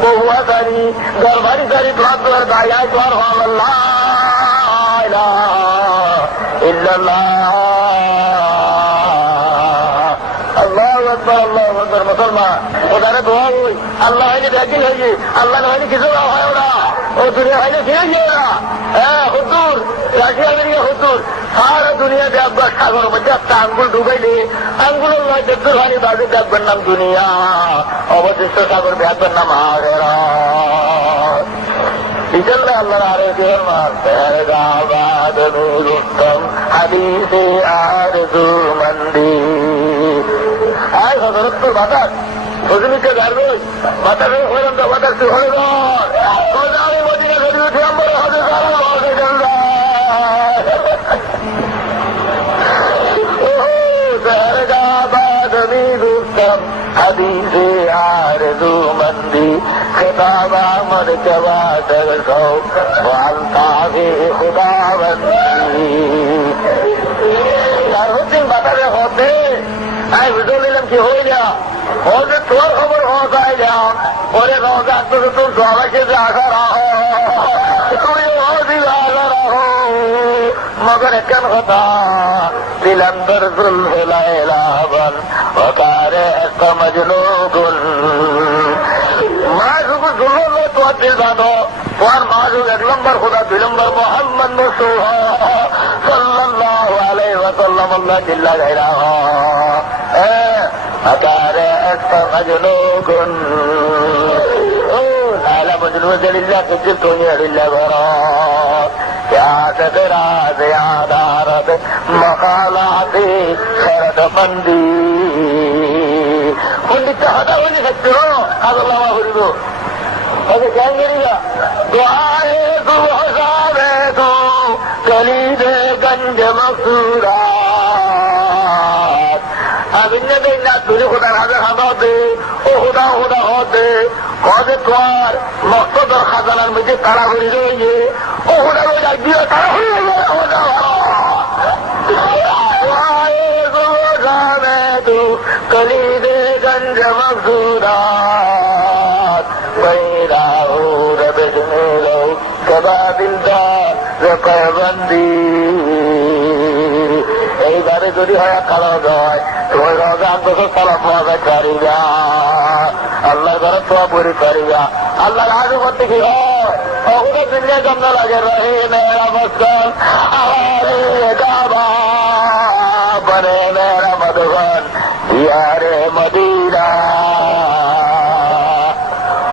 বহুয়া সারি গরবারি সারি তোমার দায় তোমার আল্লাহ মুসলমান ওখানে দোয়া হই আল্লাহ হয়নি ব্যাকিল হয়েছে আল্লাহ হয়নি কিছু হয় ওরা ও দুনিয়া হয়নি ফিরে গিয়ে ওরা হ্যাঁ হুজুর রাশিয়া আমেরিকা হুজুর সারা দুনিয়া দেখবার সাগর মধ্যে একটা আঙ্গুল ডুবাইলে আঙ্গুলের নয় দেখতে ভারী বাজে দেখবার নাম দুনিয়া অবশিষ্ট সাগর দেখবার নাম হারেরা ইজল্লা আল্লাহর আরে দেহবাদ উত্তম হাদিসে আর মন্দি আয় হজরত বাতাস হজুরিকে গাড়বই বাতাসে হইলাম তো বাতাস হয়ে গেল মদিনা ধরে উঠে আমরা হজে দেহবাদ উত্তম হাদিসে আর মন্দি خطاب عمر جواد رسو والطاغي خداوندی দারুদ্দিন বাতারে হতে আমি বুঝে নিলাম কি হয়ে যা হতে তোর খবর হতায় যাও পরে রোজা তো তোর সবাইকে যে আশা রাখো তুমি দিল আশা রাখো মগর কেন কথা দিলান্দর জুল হেলাইলাবন ওকারে একটা মজনুগুন মা শুধু দুর্লভ তোমার দিল জানো তোমার মা শুধু 1 নম্বর খোদা 2 নম্বর মোহাম্মদ সাল্লাল্লাহু আলাইহি ওয়াসাল্লাম আল্লাহ জিল্লা গায়রা আকারে একটা মজনুগুন ও লালা মজনু জলিল্লাহ কিছু তুমি আলিল্লাহ ঘর याद राज यादारत मकालाते शरद बंदी पंडित हटा होने सकते हो अल्लाह हुरिदो अरे क्या करेगा दुआए तू हसाबे तू कलीदे गंज मकसूरा अब इन्हें देखना तुझे खुदा राजा खाना होते ओ खुदा खुदा होते कौजे तुम्हार मकसद और खजाना मुझे तारा हुई रही ओ खुदा रोज दिया तारा हुई तू कलीदे गंज मकसूरात मेरा हो रब लो कदा दिलदार रकबंदी এইবারে যদি হয় কালো যায় তোমার রোজা বছর সালাম পাওয়া করিবা আল্লাহর ঘরে তোয়া পরি করিবা আল্লাহর আগে করতে কি হয় ওগুলো দুনিয়া জমনা লাগে রহে মেরা মস্কন আরে গাবা বনে মেরা মধুবন ইয়ারে মদি